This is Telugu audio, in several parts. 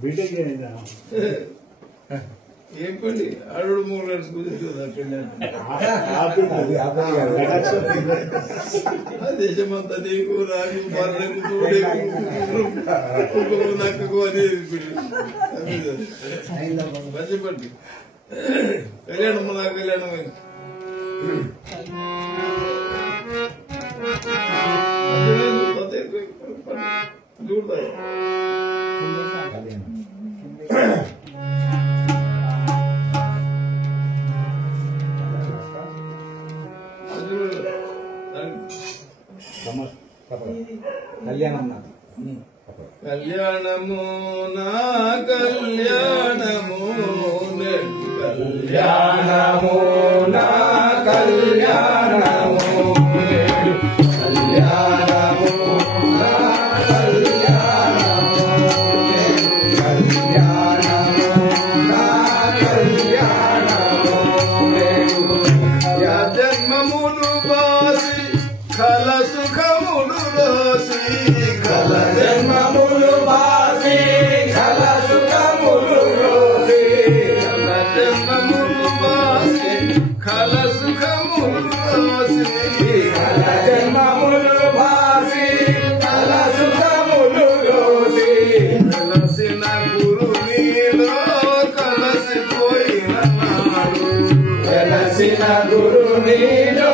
బీటెక్ ఏంపండి ఆడు 3 నడుచుకుంటే దేశమంతా నీకు నాకు బర్రెకు తోడేకు నక్కకు అనేది మంచిపండి కళ్యాణం నా కళ్యాణం అయింది చూడతాయి కళ్యాణం కళ్యాణము నా కళ్యాణము కళ్యాణము నా కళ్యాణము కళ్యాణము నా కళ్యాణము కళ్యాణము నా కళ్యాణము యా జన్మములు బాసి కల సుఖములు రోసి కల జన్మములు బాసి కల సుఖములు రోసి కల జన్మములు బాసి కల సుఖములు రోసి కల జన్మములు బాసి కల సుఖములు రోసి కలసిన గురు నీలో కలసిపోయిన నాడు కలసిన గురు నీలో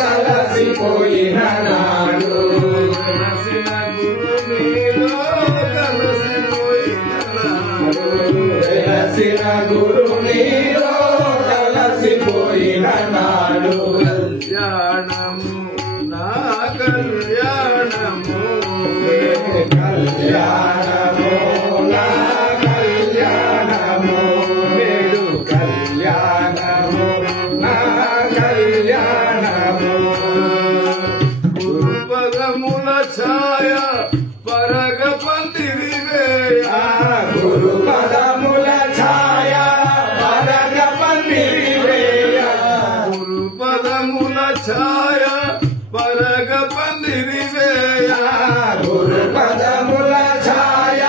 కలసిపోయిన నాడు కలసిన గురు నీలో కలసిపోయిన నాడు కలసిన గురు నీలో కలసిపోయిన నాడు కళ్యాణము నా కళ్యాణము కళ్యాణము నా కళ్యాణము నేడు కళ్యాణము నా కళ్యాణము గురుపదముల ఛాయ పరగ పందిరివేయ గురుపదముల ఛాయ పరగ పందిరివేయ గురుపదముల ఛాయ పరగ పందిరివేయ గురుపదముల ఛాయ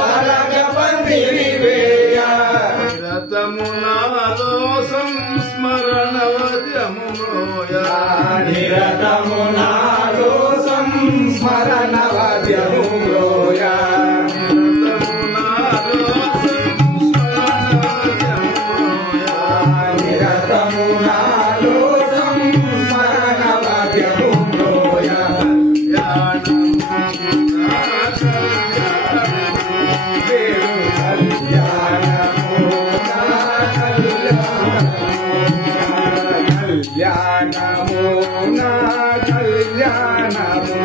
పరగ పందిరివేయ నిరతమునాలో సంస్మరణవద్యములోయ నిరతమునాలో సంస్మరణవద్యములోయ నిరతమునాలో సంస్మరణవద్యములోయ కళ్యాణము నా కళ్యాణము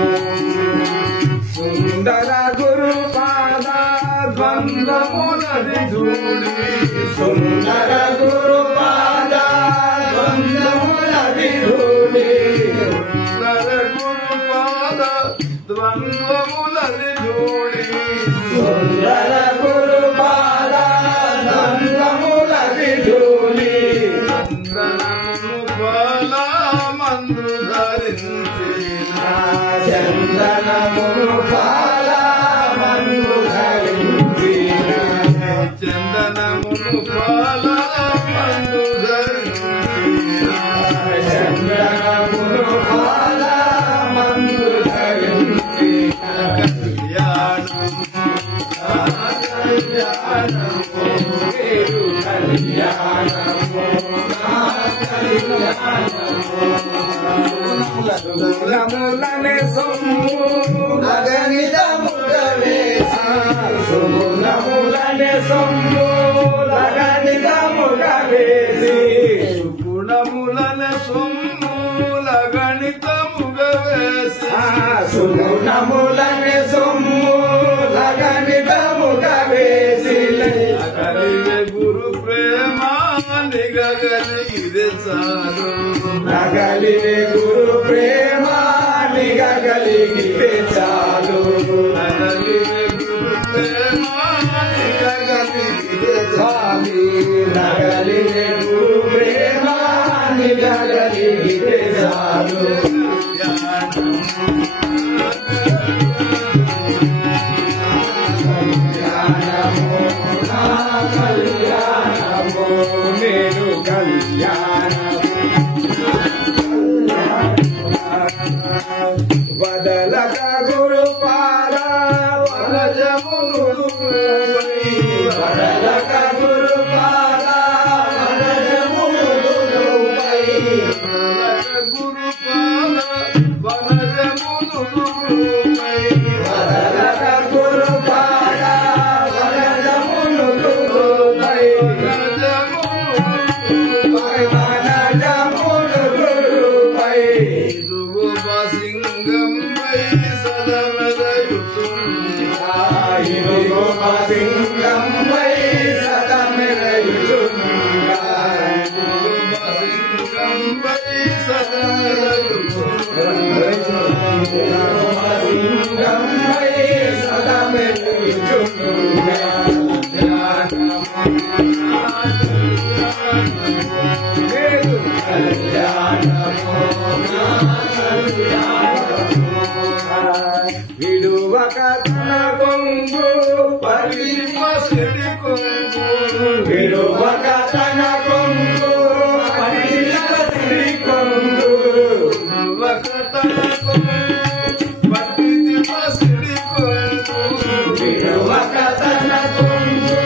సుందర గురుపాద ద్వంద్వములది ధూళి సుందర గురుపాద ద్వంద్వములది ధూళి సుందర గురుపాద ద్వంద్వములది ధూళి సుందర గురుపాద ద్వంద్వములది ధూళి మందు ధరించిన చందనమును ఫల మందు ధరించిన చందనమును ఫల మందు ధరించిన చందనమును ఫల మందు ధరించిన కళ్యాణము కళ్యాణము సుగుణములనే సొమ్ము లగనిదముగవేసి సుగుణములనే సొమ్ము లగనిదముగవేసి సుగుణములనే సొమ్ము లగనిదముగవేసి సుగుణములనే సొమ్ము లగనిదముగవేసి కలిగే గురు ప్రేమ నిగగలిగిదే చాలు నగలిగే గురు ప్రేమ నిగగలిగిదే చాలు నగలిగే గురు ప్రేమ నిగగలిగిదే చాలు నగలిగే గురు ప్రేమ నిగగలిగిదే చాలు కళ్యాణము నేడు కళ్యాణము వదలక గురుపాద వనజమును వదలక గురుపాద వనజమును గురుపాద వనజమును వదలక గురుపాద వనజమును విడువక తన కొంగు పరిమసిడి కొంగు విడువక తన కొంగు పరిమసిడి కొంగు విడువక తన కొంగు పరిమసిడి కొంగు విడువక తన కొంగు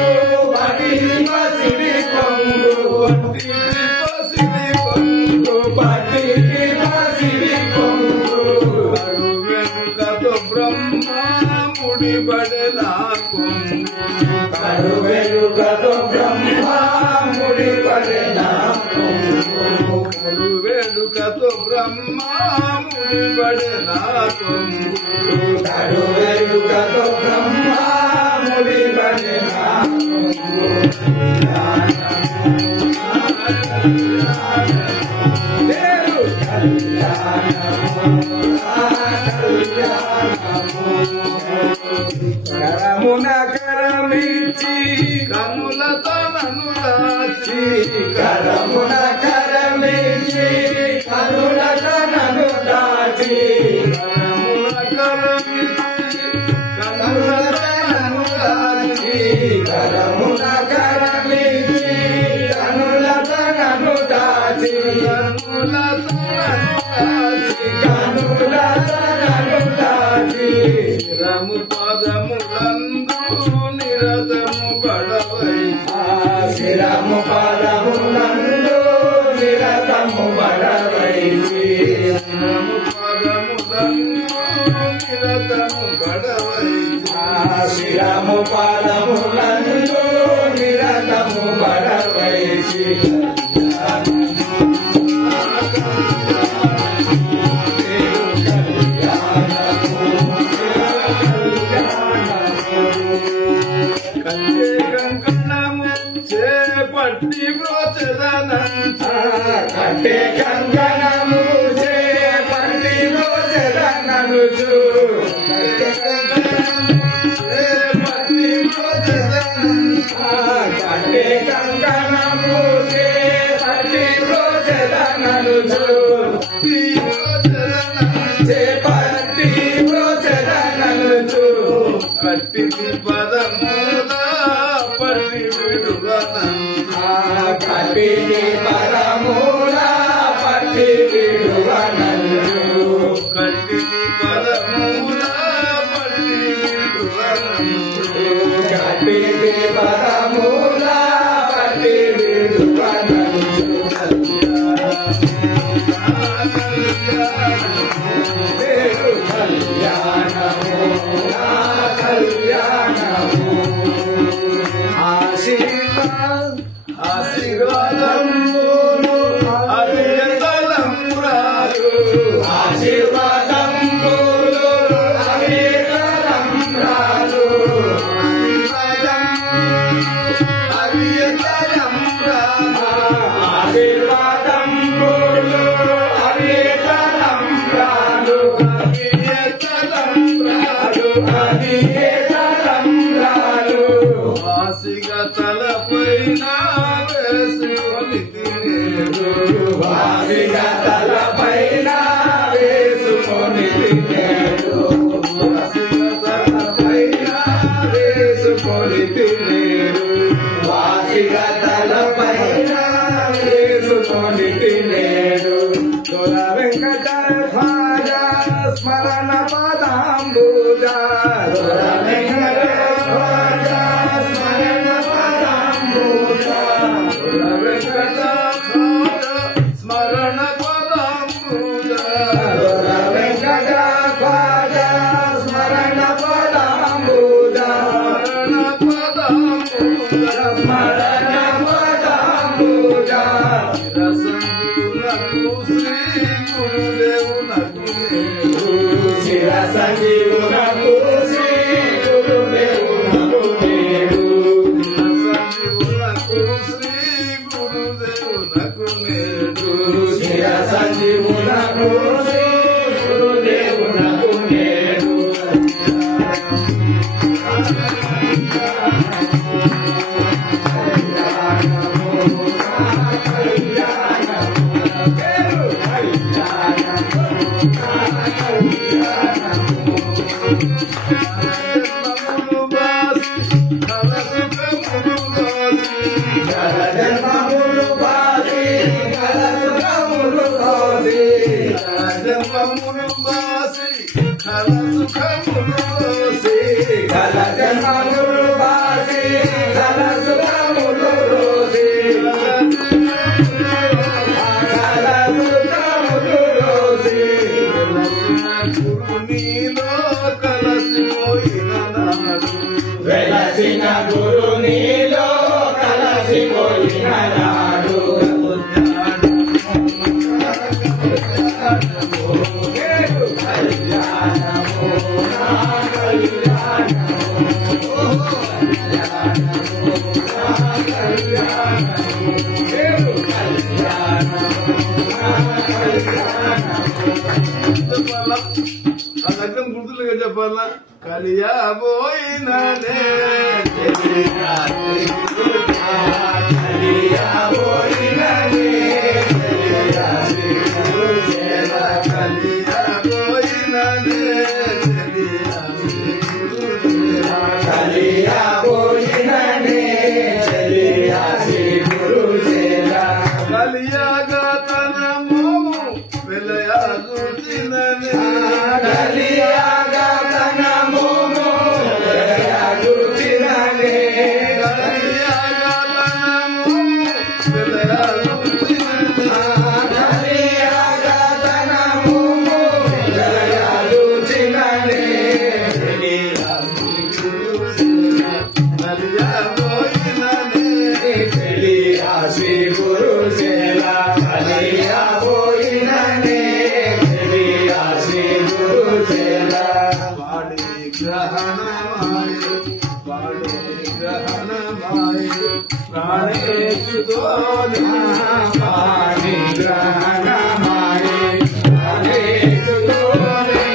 పరిమసిడి కొంగు పరిమసిడి కొంగు పరిమసిడి కొంగు బ్రహ్మ ముడిబడలా కొంగు కరువెరుగతో బ్రహ్మ ముడిబడలా కొంగు కరువెరుగతో బ్రహ్మ ముడిబడలా కొంగు కరువెరుగతో బ్రహ్మ ముడిబడలా కరమున కరమిచ్చి కనులతో నన్ను దాచి కరమున కరమిచ్చి కనులతో నన్ను దాచి కరమున కరమిచ్చి కనులతో నన్ను దాచి కరమున కరమిచ్చి కనులతో నన్ను దాచి కనులతో శిరము పదములందు నిరతము బడవై శిరము పదములందు నిరతము బడవై శిరము పదములందు నిరతము బడవై శిరము పదములందు నిరతము బడవై పట్టి బ్రోచదనంత కట్టే కంకణము చే పట్టి బ్రోచదననుచు కట్టే కంకణము చే పట్టి బ్రోచదనంత కట్టే కంకణము చే పట్టి బ్రోచదననుచు చే పట్టి బ్రోచదననుచు కట్టి పదముల పట్టి విడువనంత కట్టి పరముల పట్టి విడువనందు కట్టి పరముల పట్టి విడువనందు కట్టి పరముల పట్టి విడువనందు కళ్యాణము కళ్యాణము ఆశీర్వాదములు అభినందనములు ఆశీర్వాదములు అభినందనములు ఆశీర్వాదములు అభినందనములు అభినందనములు వాసిగా తలపైన వేసుకొని తినేరు వాసిగా తలపైన వేసుకొని తినేరు వాసిగా తలపైన వేసుకొని తినేరు వెలసిన గురు నీలో కలసిపోయిన నాడు గుర్తులుగా చెప్పాలా కలియా పోయిననే కలియా పోయిననే కలియా పోయిననే కలియాగా తన మోము వెలయా చూసిననే కలియాగా తన మోము వెలయా చూసిననే కలియాగా తన మోము వెలయా చూసిననే కలియాగా తన మోము వెలయా చూసిననే కలియా పోయిననే కలియా శ్రీ గురు సేలా కలియా పోయిననే కలియా శ్రీ గురు సేలా వాడి గ్రహణమాయే ప్రాణేశుతోని వాడి గ్రహణమాయే ప్రాణేశుతోని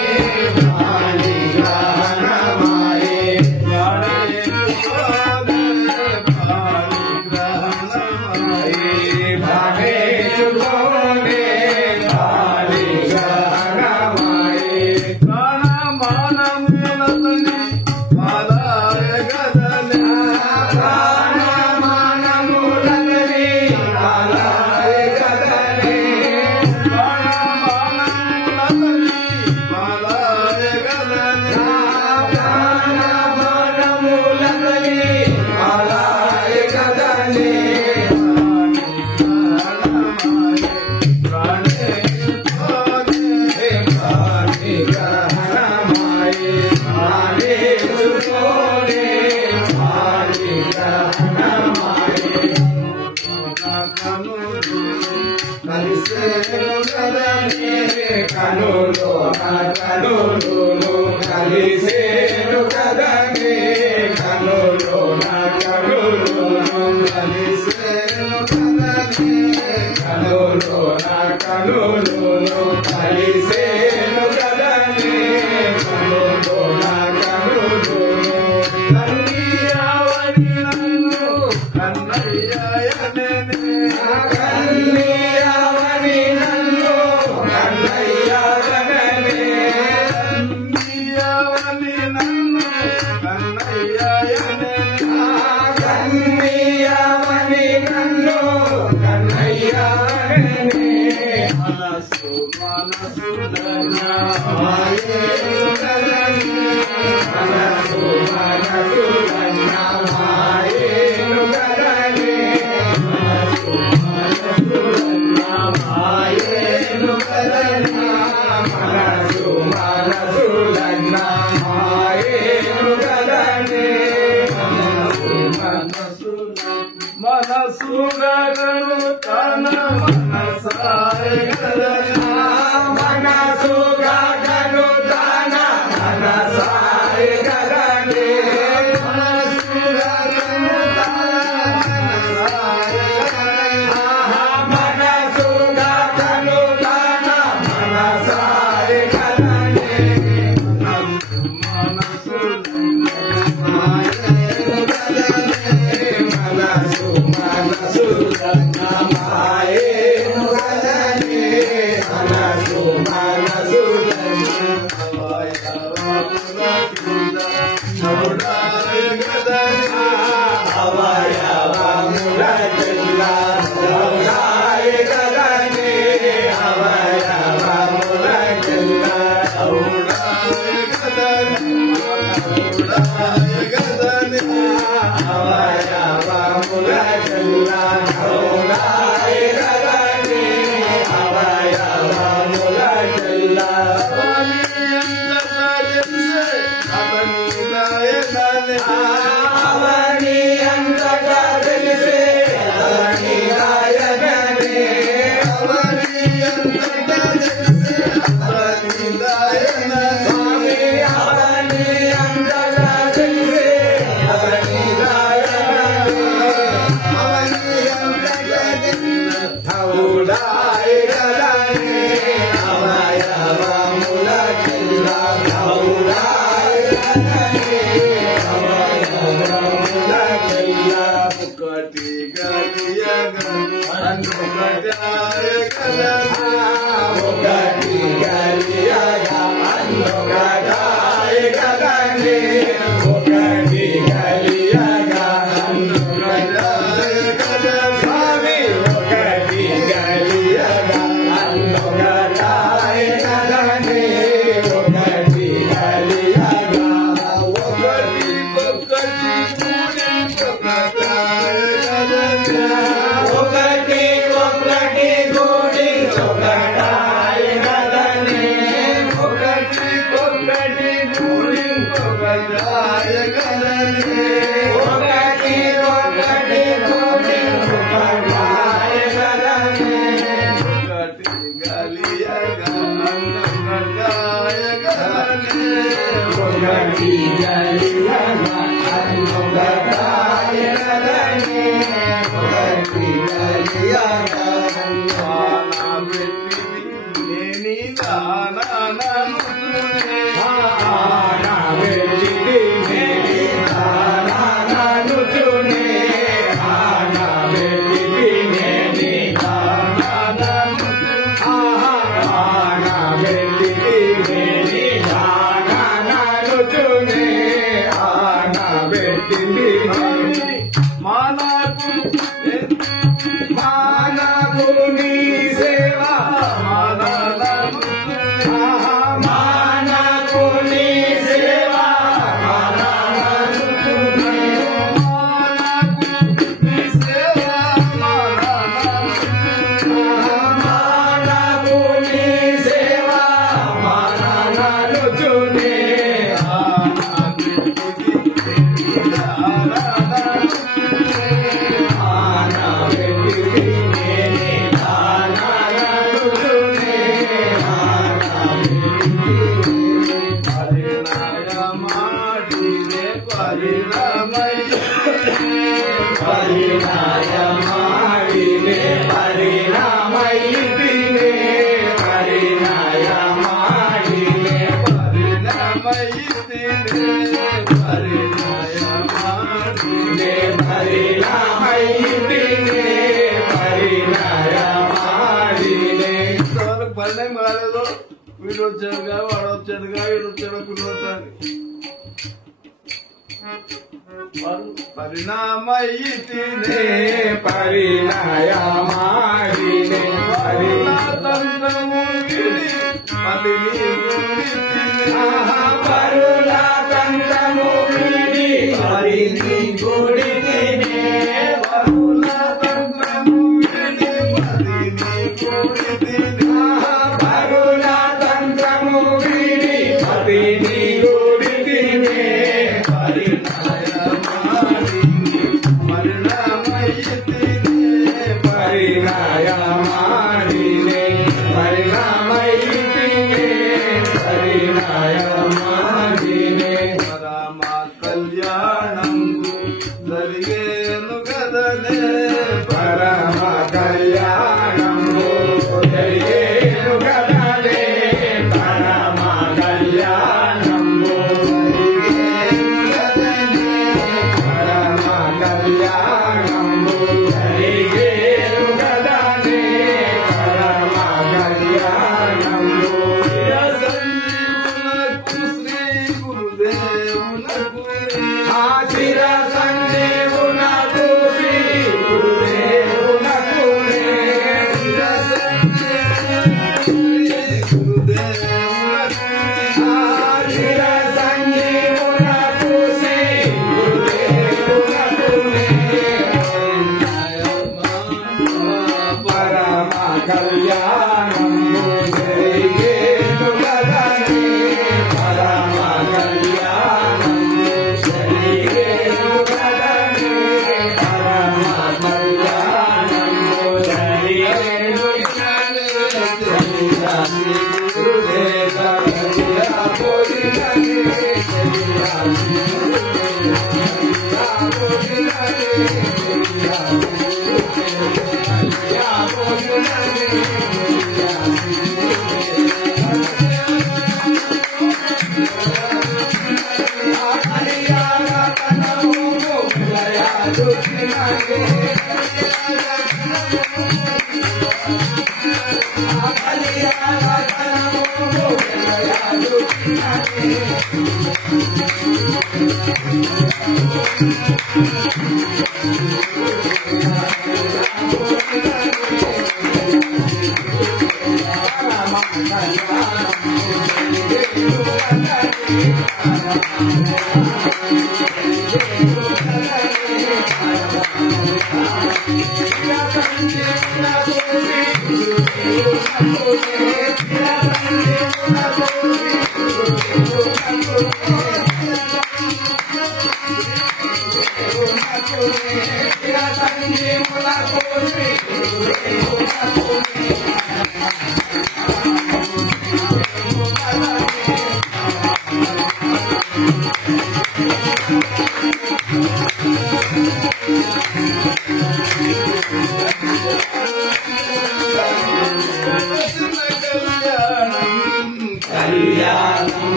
వాడి గ్రహణమాయే కలిసేను కదనే కనులో నా కనులో కలిసేను కదనే కనులో నా కనులో కలిసేను కదనే కనులో నా కనులో కన్నయ్యవని నన్ను కన్నయ్యయననే కన్నయ్యవని నన్ను కన్నయ్యయననే కన్నయ్యవని నన్ను కన్నయ్యయననే మనసు మనసులనా మాయేను కదనే మనసు మనసులనా మాయేను కదనే మనసు మనసులనా మాయేను కదనే మనసు మనసులనా మాయేను కదనే మనసుగను తన మనసాయగలనా మనసుగను తన మనసాయగలనే మనసుగను తన మనసాయగలనా మనసుగను తన మనసాయగలనే మనసు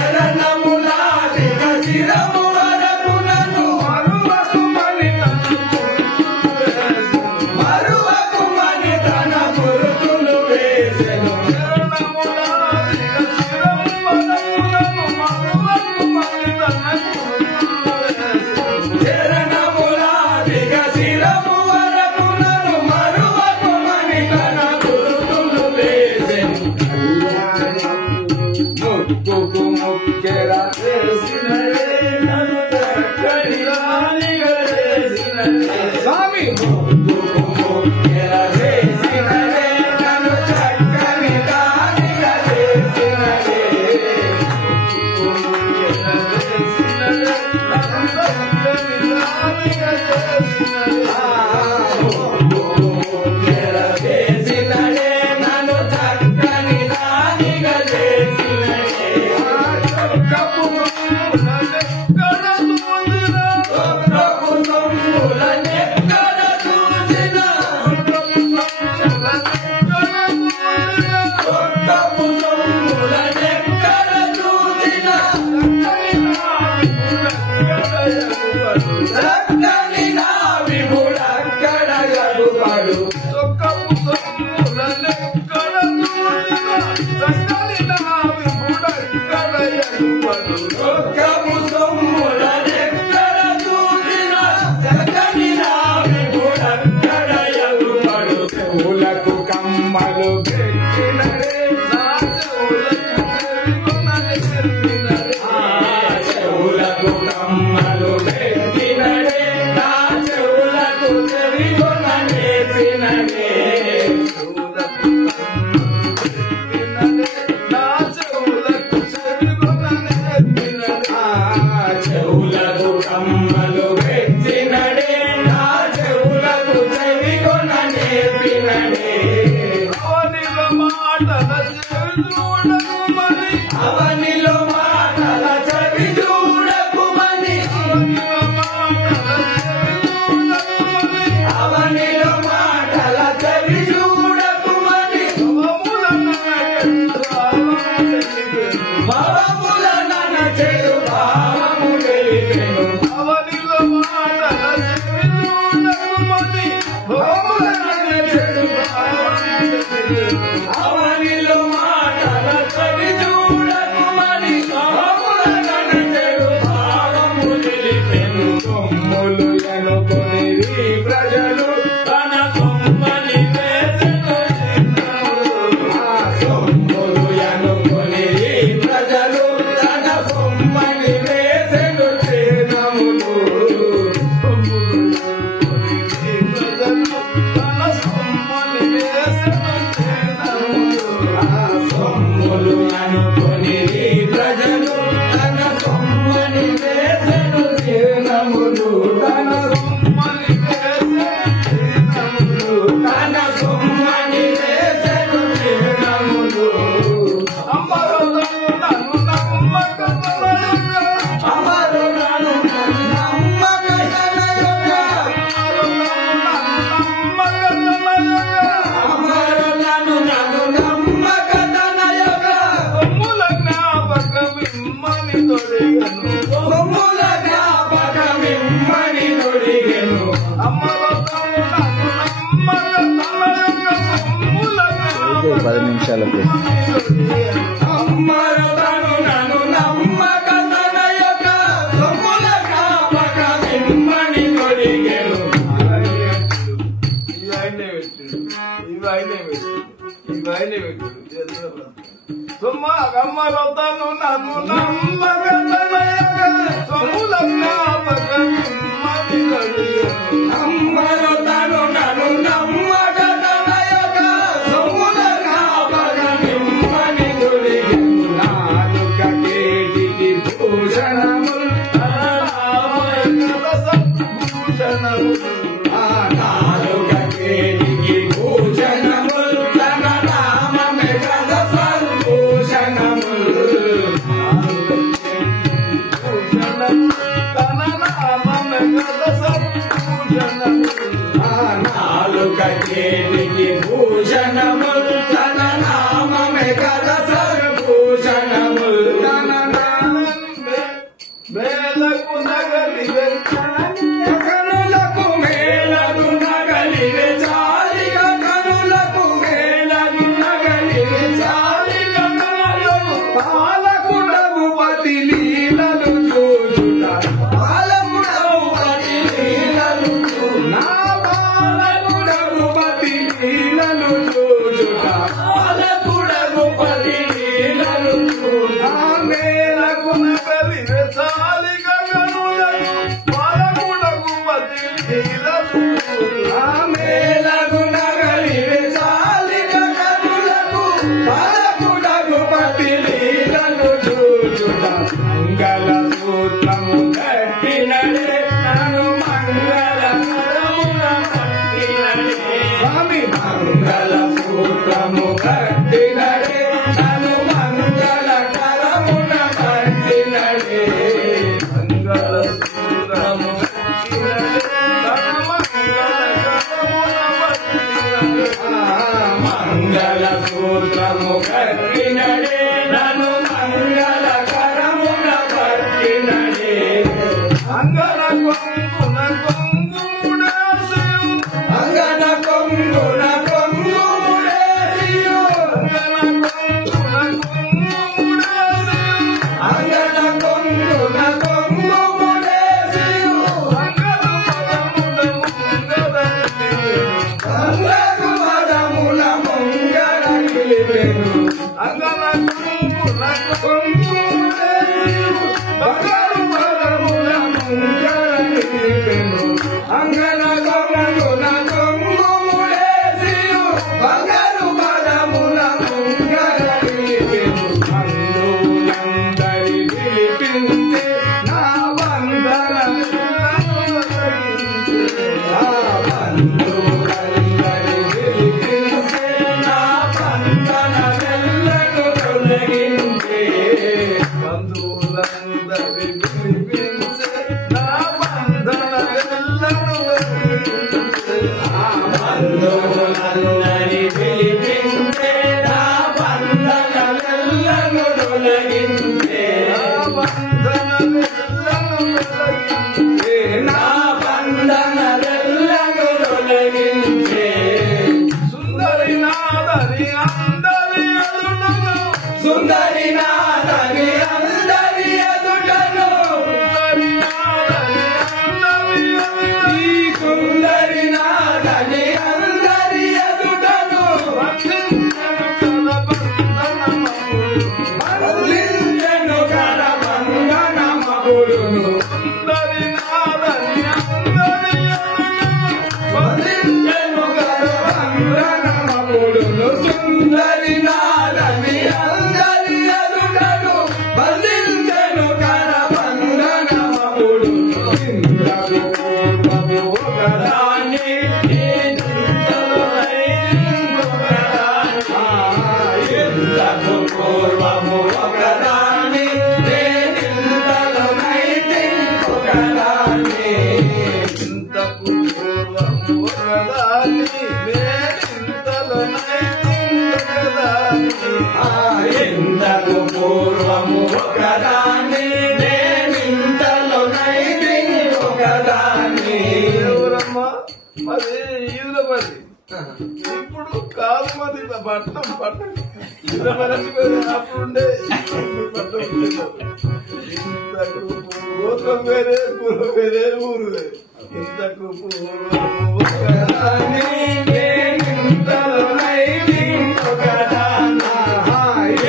Jai అవనిలో మాటల చెవి చూడకుమని అవనిలో మాటల చెవి చూడకుమని భావముల నన చెడు భావము తెలిపెను అవనిలో మాటల చెవి చూడకుమని భావముల నన చెడు భావము తెలిపెను అవనిలో మాటల చెవి చూడకుమని భావముల నన చెడు భావము తెలిపెను సొమ్ములు ఎనుకొనిరి ప్రజలు తన సొమ్మని వేసెను సొమ్ములు ఎనుకొనిరి ప్రజలు తన సొమ్మని వేసెను చిన్నములు సొమ్ములు అనుకొనిరి ప్రజలు తన సొమ్మని వేసెను చిన్నములు తన సొమ్మని వేసెను తన సొమ్మని వేసెను చిన్నములు అమరు నన్ను సొమ్ముల జ్ఞాపకమిమ్మని తొడిగెను ఓకే, 10 నిమిషాలకు అమ్మరతను నన్ను నమ్మక తన యొక్క సొమ్ముల జ్ఞాపకమిమ్మని తొడిగెను అమ్మరతను నన్ను నమ్మక తన యొక్క సొమ్ముల జ్ఞాపకమిమ్మని తొడిగెను అమ్మరతను నన్ను నమ్మక తన యొక్క సొమ్ముల జ్ఞాపకమిమ్మని తొడిగెను నాలుక కేటికి భూషణములు నాలుక కేటికి భూషణములు తన నామమే గద సద్భూషణములు నాలుక కేటికి భూషణములు తన నామమే గద సద్భూషణములు తన మేలకు నగలివే కనులకు మేలకు నగలివే చాలిగా కనులకు మేలకు నగలివే చాలిగా కనులకు పాలకుడగు పతి లీలలు చూచుట పాలకుడగు పతి లీలలు నా పాలకుడగు పతి లీలలు చూచుట పాలకుడగు పతి లీలలు చూచుట మేలకు నగలివే చాలిగా కనులకు పాలకుడగు పతి లీలలు మేలకు నగలివే చాలిగా కనులకు పాలకుడగు పతి లీలలు చూచుట మంగళ సూత్రము కట్టినడే నన్ను మంగళ కరమున కట్టినడే స్వామి మంగళ సూత్రము కట్టినడే నన్ను మంగళ కరమున కట్టినడే మంగళ సూత్రము మంగళ సూత్రము కట్టినడే నన్ను మంగళ కరమున పట్టినడే అంగన కొంగున కొంగుడేసి అంగన కొంగున కొంగుడేసియు అంగన కొంగున కొంగుడేసియు అంగను పదముల ముంగర కిలిపెను అంగన కొంగున కొంగుడేసియు అంగను పదముల ముంగర కిలిపెను అంగన కొంగున కొంగుడేసియు అంగను పదముల ముంగర కిలిపెను అందులందరి పిలిపించే నా వందన బంధువులందరి పిలిపించే నా వందన ఇంతకు పూర్వము ఒకదాన్ని నేనింతలో నైతిని ఒకదాన్ని మరి ఈదుల పది ఇప్పుడు కాదు మరి పట్టం ఈదుల పది అప్పుడుండే పట్టం ఇంతకు పూర్వం వేరే పూర్వం వేరే ఊరు వేరే ఇంతకు పూర్వం ఒకదాన్ని నేనింతలో నైతిని ఒకదాన్ని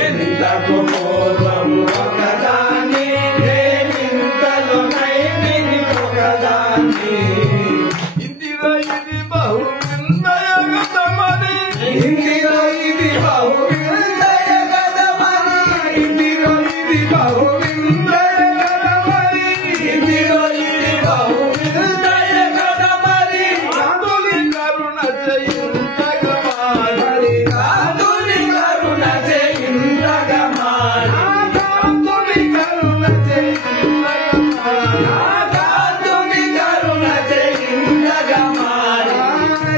ఇంతకు పూర్వము ఒకదాన్ని నేనింతలో నైతిని ఒకదాన్ని ఇందిరా ఇది బహు విందయగతమని ఇందిరా ఇది బహు విందయగతమని ఇందిరా ఇది బహు విందయగతమని ఇందిరా ఇది బహు విందయగతమని కాదులి కరుణ చేయుండగమాని కాదుని కరుణ చేయుండగమాని కాదులి కరుణ చేయుండగమాని కాదుని కరుణ చేయుండగమాని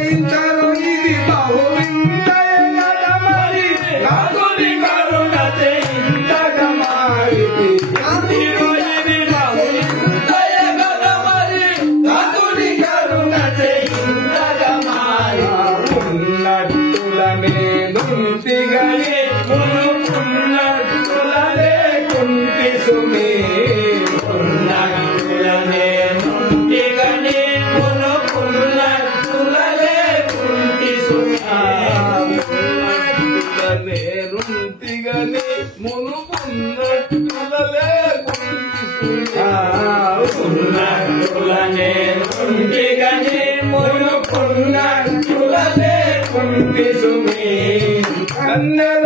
ఇంతలో ఇది బహు విందయగతమని కాదుని కరుణ చేయుండగమాని ఇందిరా ఇది బహు విందయగతమని కాదుని కరుణ చేయుండగమాని ఉన్నట్టులనే నుంటిగని మునుకున్నట్టులనే కుంటి సుమి ఉన్నట్టులనే నుంటిగని మునుకున్నట్టులనే కుంటి సుమి నేరుంటిగని మునుకున్నట్టులలే ఉన్నట్టులనే నుంటిగని మునుకున్నట్టులనే కుంటి సుమి కన్నెల